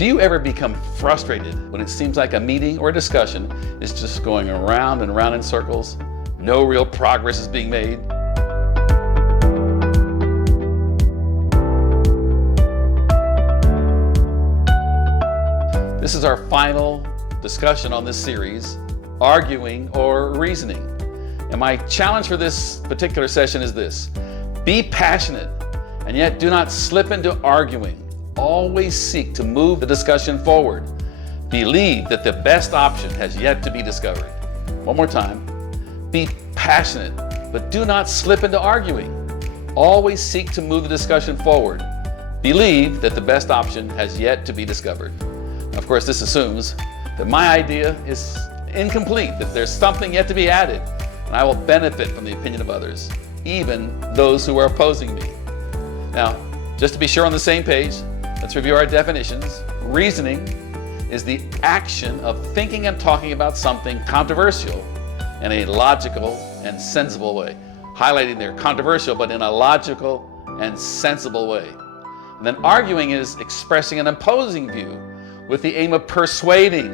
Do you ever become frustrated when it seems like a meeting or a discussion is just going around and around in circles? No real progress is being made? This is our final discussion on this series, Arguing or Reasoning. And my challenge for this particular session is this: be passionate, and yet do not slip into arguing. Always seek to move the discussion forward. Believe that the best option has yet to be discovered. One more time. Be passionate, but do not slip into arguing. Always seek to move the discussion forward. Believe that the best option has yet to be discovered. Now, of course, this assumes that my idea is incomplete, that there's something yet to be added, and I will benefit from the opinion of others, even those who are opposing me. Now, just to be sure on the same page, let's review our definitions. Reasoning is the action of thinking and talking about something controversial in a logical and sensible way. Highlighting there, controversial, but in a logical and sensible way. And then arguing is expressing an opposing view with the aim of persuading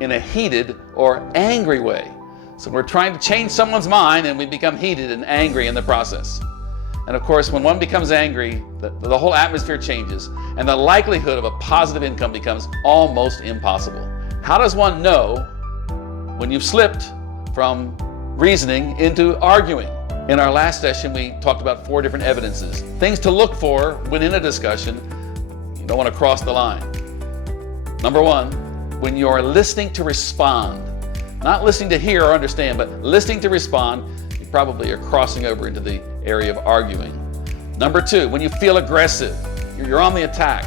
in a heated or angry way. So we're trying to change someone's mind and we become heated and angry in the process. And of course, when one becomes angry, the whole atmosphere changes and the likelihood of a positive outcome becomes almost impossible. How does one know when you've slipped from reasoning into arguing? In our last session, we talked about 4 different evidences, things to look for when in a discussion you don't want to cross the line. Number 1, when you are listening to respond, not listening to hear or understand, but listening to respond, you probably are crossing over into the area of arguing. Number 2, when you feel aggressive, you're on the attack.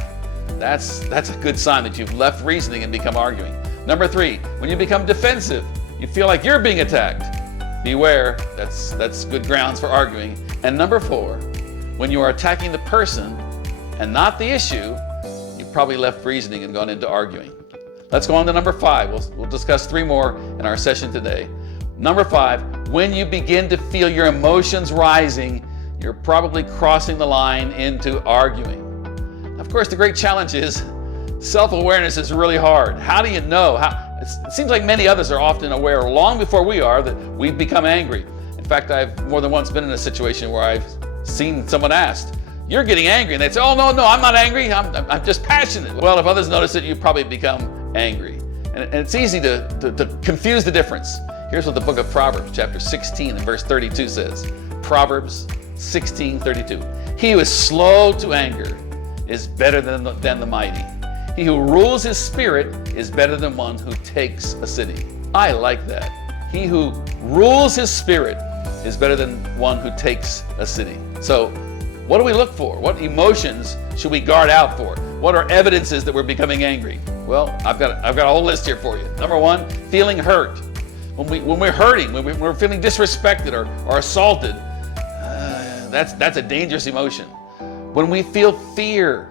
That's a good sign that you've left reasoning and become arguing. Number 3, when you become defensive, you feel like you're being attacked. Beware, that's good grounds for arguing. And number 4, when you are attacking the person and not the issue, you've probably left reasoning and gone into arguing. Let's go on to number 5. We'll discuss 3 more in our session today. Number 5, when you begin to feel your emotions rising, you're probably crossing the line into arguing. Of course, the great challenge is self-awareness is really hard. How do you know? It seems like many others are often aware long before we are that we've become angry. In fact, I've more than once been in a situation where I've seen someone asked, "You're getting angry," and they'd say, "Oh, no, I'm not angry. I'm just passionate." Well, if others notice it, you probably become angry. And it's easy to confuse the difference. Here's what the book of Proverbs, chapter 16 and verse 32 says. Proverbs 16:32. He who is slow to anger is better than the mighty. He who rules his spirit is better than one who takes a city. I like that. He who rules his spirit is better than one who takes a city. So what do we look for? What emotions should we guard out for? What are evidences that we're becoming angry? Well, I've got a whole list here for you. Number 1, feeling hurt. When we're hurting, when we're feeling disrespected or assaulted, that's a dangerous emotion. When we feel fear,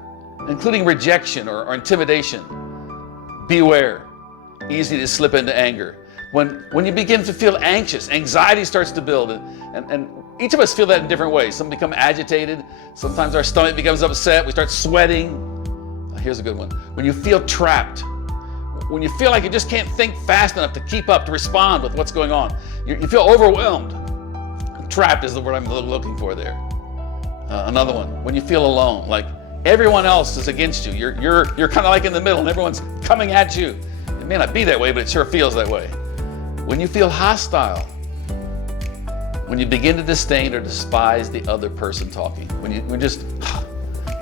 including rejection or intimidation, beware. Easy to slip into anger. When you begin to feel anxious, anxiety starts to build, and each of us feel that in different ways. Some become agitated. Sometimes our stomach becomes upset. We start sweating. Here's a good one. When you feel trapped, when you feel like you just can't think fast enough to keep up, to respond with what's going on. You feel overwhelmed. Trapped is the word I'm looking for there. Another one, when you feel alone, like everyone else is against you. You're kind of like in the middle and everyone's coming at you. It may not be that way, but it sure feels that way. When you feel hostile, when you begin to disdain or despise the other person talking, when you just,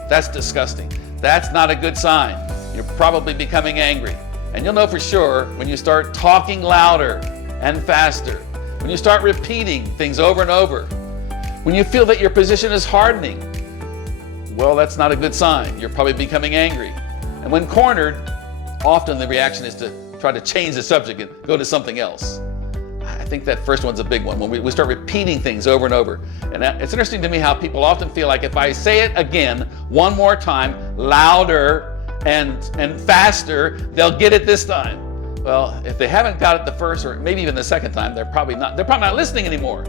that's disgusting. That's not a good sign. You're probably becoming angry. And you'll know for sure when you start talking louder and faster, when you start repeating things over and over, when you feel that your position is hardening, well, that's not a good sign. You're probably becoming angry. And when cornered, often the reaction is to try to change the subject and go to something else. I think that first one's a big one, when we start repeating things over and over. And it's interesting to me how people often feel like if I say it again, one more time, louder and faster, they'll get it this time. Well, if they haven't got it the first or maybe even the second time, they're probably not listening anymore.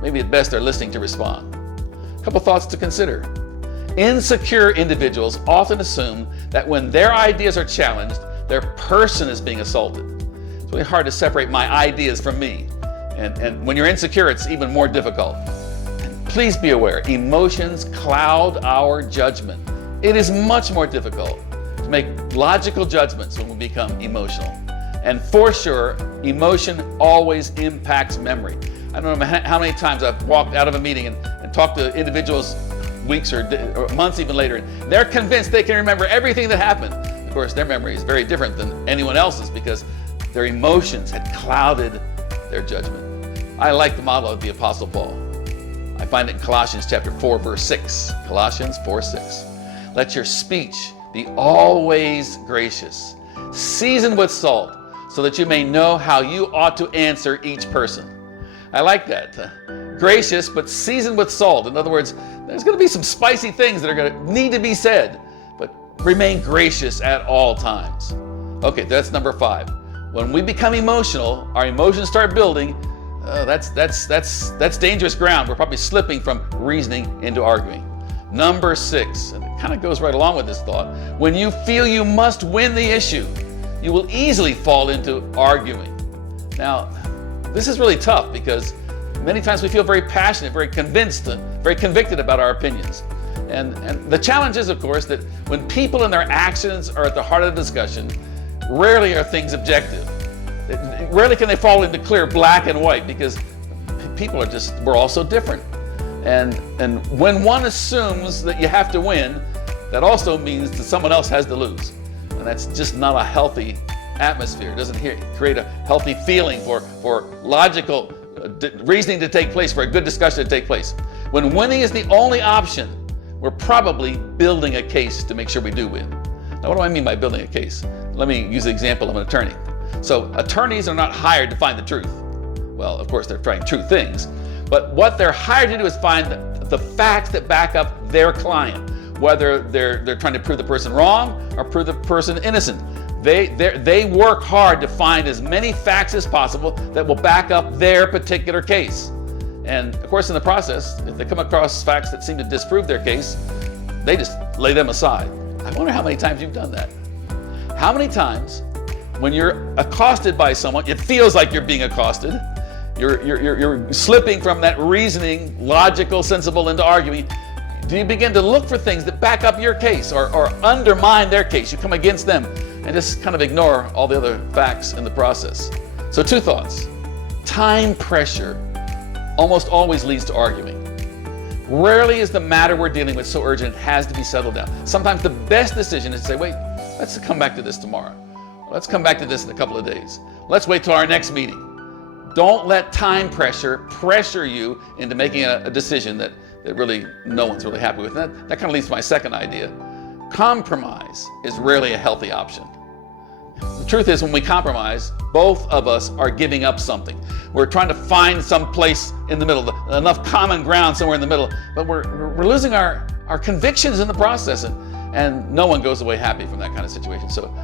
Maybe at best they're listening to respond. A couple thoughts to consider. Insecure individuals often assume that when their ideas are challenged, their person is being assaulted. It's really hard to separate my ideas from me. And when you're insecure, it's even more difficult. And please be aware, emotions cloud our judgment. It is much more difficult to make logical judgments when we become emotional. And for sure, emotion always impacts memory. I don't know how many times I've walked out of a meeting and talked to individuals weeks or months even later, and they're convinced they can remember everything that happened. Of course, their memory is very different than anyone else's because their emotions had clouded their judgment. I like the model of the Apostle Paul. I find it in Colossians chapter 4, verse 6. Colossians 4:6. Let your speech be always gracious, seasoned with salt, so that you may know how you ought to answer each person. I like that. Gracious, but seasoned with salt. In other words, there's going to be some spicy things that are going to need to be said, but remain gracious at all times. Okay, that's number 5. When we become emotional, our emotions start building. That's dangerous ground. We're probably slipping from reasoning into arguing. Number 6, and it kind of goes right along with this thought. When you feel you must win the issue, you will easily fall into arguing. Now, this is really tough because many times we feel very passionate, very convinced, very convicted about our opinions. And the challenge is, of course, that when people and their actions are at the heart of the discussion, rarely are things objective. Rarely can they fall into clear black and white because people are we're all so different. And when one assumes that you have to win, that also means that someone else has to lose. And that's just not a healthy atmosphere. It doesn't create a healthy feeling for logical reasoning to take place, for a good discussion to take place. When winning is the only option, we're probably building a case to make sure we do win. Now, what do I mean by building a case? Let me use the example of an attorney. So attorneys are not hired to find the truth. Well, of course, they're trying true things, but what they're hired to do is find the facts that back up their client, whether they're trying to prove the person wrong or prove the person innocent. They work hard to find as many facts as possible that will back up their particular case. And of course, in the process, if they come across facts that seem to disprove their case, they just lay them aside. I wonder how many times you've done that. How many times when you're accosted by someone, it feels like you're being accosted, you're slipping from that reasoning, logical, sensible into arguing, do you begin to look for things that back up your case or undermine their case? You come against them and just kind of ignore all the other facts in the process. So 2 thoughts. Time pressure almost always leads to arguing. Rarely is the matter we're dealing with so urgent it has to be settled down. Sometimes the best decision is to say, wait, let's come back to this tomorrow. Let's come back to this in a couple of days. Let's wait till our next meeting. Don't let time pressure you into making a decision that really no one's really happy with. And that kind of leads to my second idea. Compromise is rarely a healthy option. The truth is, when we compromise, both of us are giving up something. We're trying to find some place in the middle, enough common ground somewhere in the middle, but we're losing our convictions in the process, and no one goes away happy from that kind of situation. So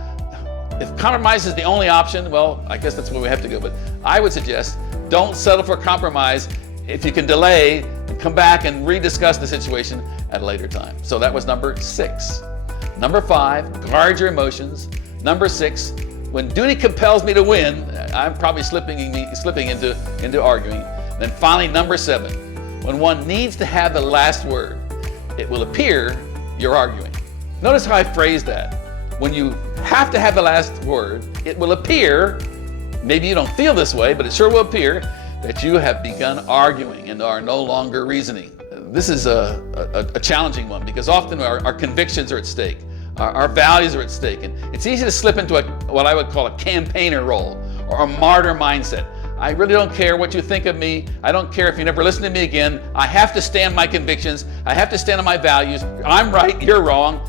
if compromise is the only option, well, I guess that's where we have to go. But I would suggest don't settle for compromise if you can delay and come back and rediscuss the situation at a later time. So that was number 6. Number 5, guard your emotions. Number 6, when duty compels me to win, I'm probably slipping into arguing. Then finally, number 7, when one needs to have the last word, it will appear you're arguing. Notice how I phrased that. When you have to have the last word, it will appear, maybe you don't feel this way, but it sure will appear that you have begun arguing and are no longer reasoning. This is a challenging one because often our convictions are at stake. Our values are at stake, and it's easy to slip into what I would call a campaigner role or a martyr mindset. I really don't care what you think of me. I don't care if you never listen to me again. I have to stand my convictions. I have to stand on my values. I'm right, you're wrong.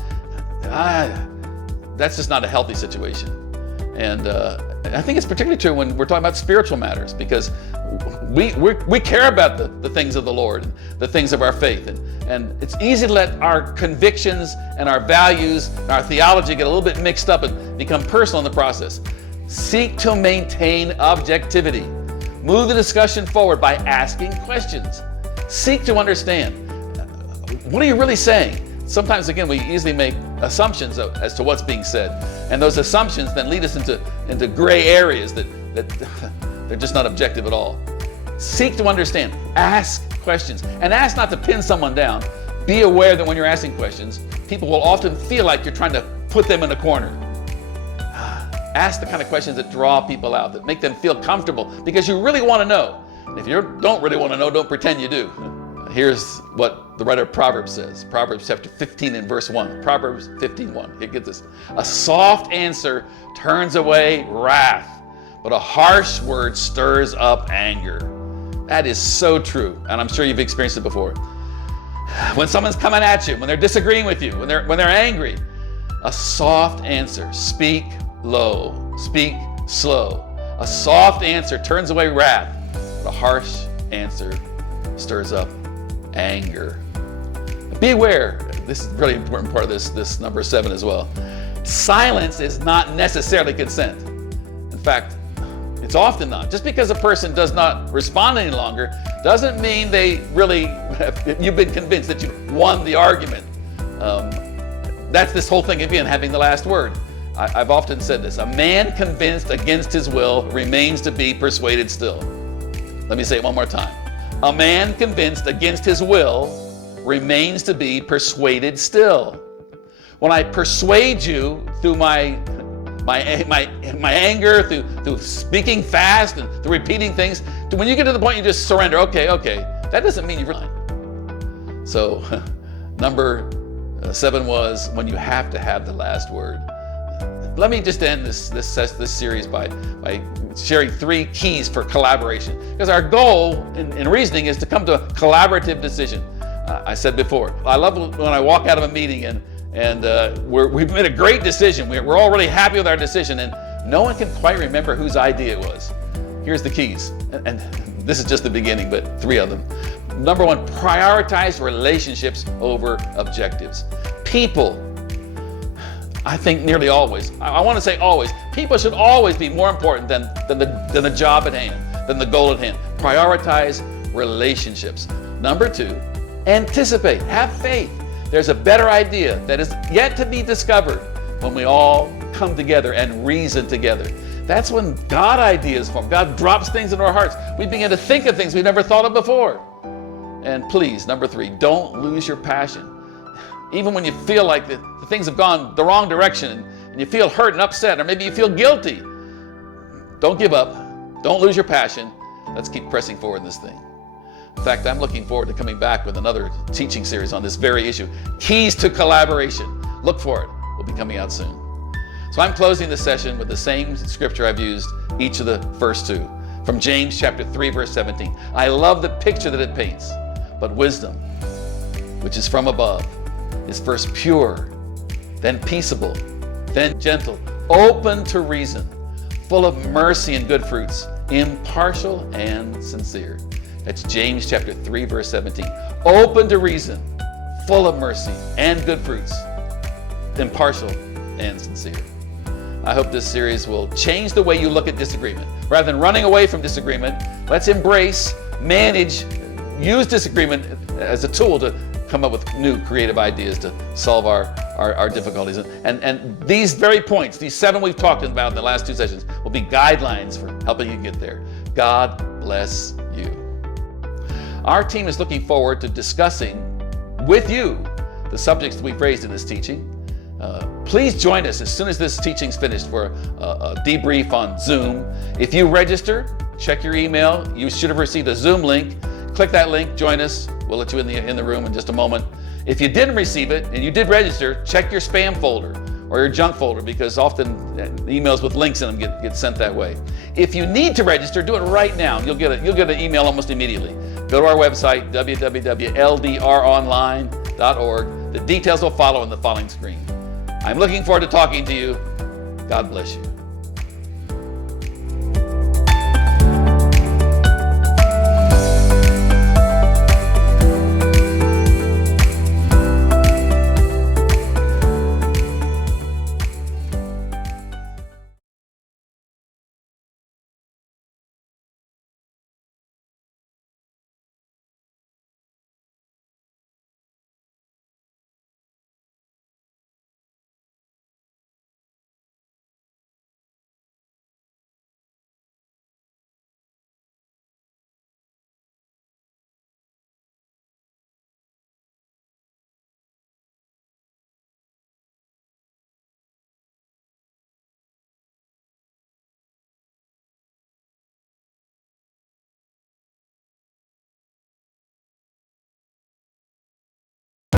That's just not a healthy situation. And I think it's particularly true when we're talking about spiritual matters because we care about the things of the Lord, the things of our faith. And it's easy to let our convictions and our values and our theology get a little bit mixed up and become personal in the process. Seek to maintain objectivity. Move the discussion forward by asking questions. Seek to understand. What are you really saying? sometimes, again, we easily make assumptions as to what's being said. And those assumptions then lead us into gray areas that they're just not objective at all. Seek to understand. Ask questions. And ask not to pin someone down. Be aware that when you're asking questions, people will often feel like you're trying to put them in a corner. Ask the kind of questions that draw people out, that make them feel comfortable, because you really want to know. And if you don't really want to know, don't pretend you do. Here's what the writer of Proverbs says. Proverbs chapter 15 and verse 1. Proverbs 15:1. Get this. A soft answer turns away wrath, but a harsh word stirs up anger. That is so true, and I'm sure you've experienced it before. When someone's coming at you, when they're disagreeing with you, when they're angry, a soft answer. Speak low, speak slow. A soft answer turns away wrath, but a harsh answer stirs up anger. Be aware, this is a really important part of this number 7 as well. Silence is not necessarily consent. In fact, it's often not. Just because a person does not respond any longer doesn't mean you've been convinced that you won the argument. That's this whole thing again, having the last word. I've often said this: a man convinced against his will remains to be persuaded still. Let me say it one more time. A man convinced against his will remains to be persuaded still. When I persuade you through my anger, through speaking fast and through repeating things, when you get to the point you just surrender, okay, that doesn't mean you're lying. So number 7 was when you have to have the last word. Let me just end this series by sharing 3 keys for collaboration, because our goal in reasoning is to come to a collaborative decision. I said before, I love when I walk out of a meeting and we've made a great decision. We're all really happy with our decision, and no one can quite remember whose idea it was. Here's the keys, and this is just the beginning, but 3 of them. Number 1, prioritize relationships over objectives. People, I think nearly always, I want to say always, people should always be more important than the job at hand, than the goal at hand. Prioritize relationships. Number 2, anticipate, have faith. There's a better idea that is yet to be discovered when we all come together and reason together. That's when God ideas form. God drops things into our hearts. We begin to think of things we've never thought of before. And please, number 3, don't lose your passion. Even when you feel like the things have gone the wrong direction and you feel hurt and upset, or maybe you feel guilty, don't give up. Don't lose your passion. Let's keep pressing forward in this thing. In fact, I'm looking forward to coming back with another teaching series on this very issue. Keys to collaboration. Look for it. We'll be coming out soon. So I'm closing this session with the same scripture I've used each of the first 2. From James chapter 3, verse 17. I love the picture that it paints. But wisdom, which is from above, is first pure, then peaceable, then gentle, open to reason, full of mercy and good fruits, impartial and sincere. That's James chapter 3, verse 17. Open to reason, full of mercy and good fruits, impartial and sincere. I hope this series will change the way you look at disagreement. Rather than running away from disagreement, let's embrace, manage, use disagreement as a tool to come up with new creative ideas to solve our difficulties. And these very points, these 7 we've talked about in the last 2 sessions, will be guidelines for helping you get there. God bless you. Our team is looking forward to discussing with you the subjects that we've raised in this teaching. Please join us as soon as this teaching's finished for a debrief on Zoom. If you register, check your email. You should have received a Zoom link. Click that link, join us. We'll let you in the room in just a moment. If you didn't receive it and you did register, check your spam folder or your junk folder, because often emails with links in them get sent that way. If you need to register, do it right now. You'll get an email almost immediately. Go to our website, www.ldronline.org. The details will follow on the following screen. I'm looking forward to talking to you. God bless you.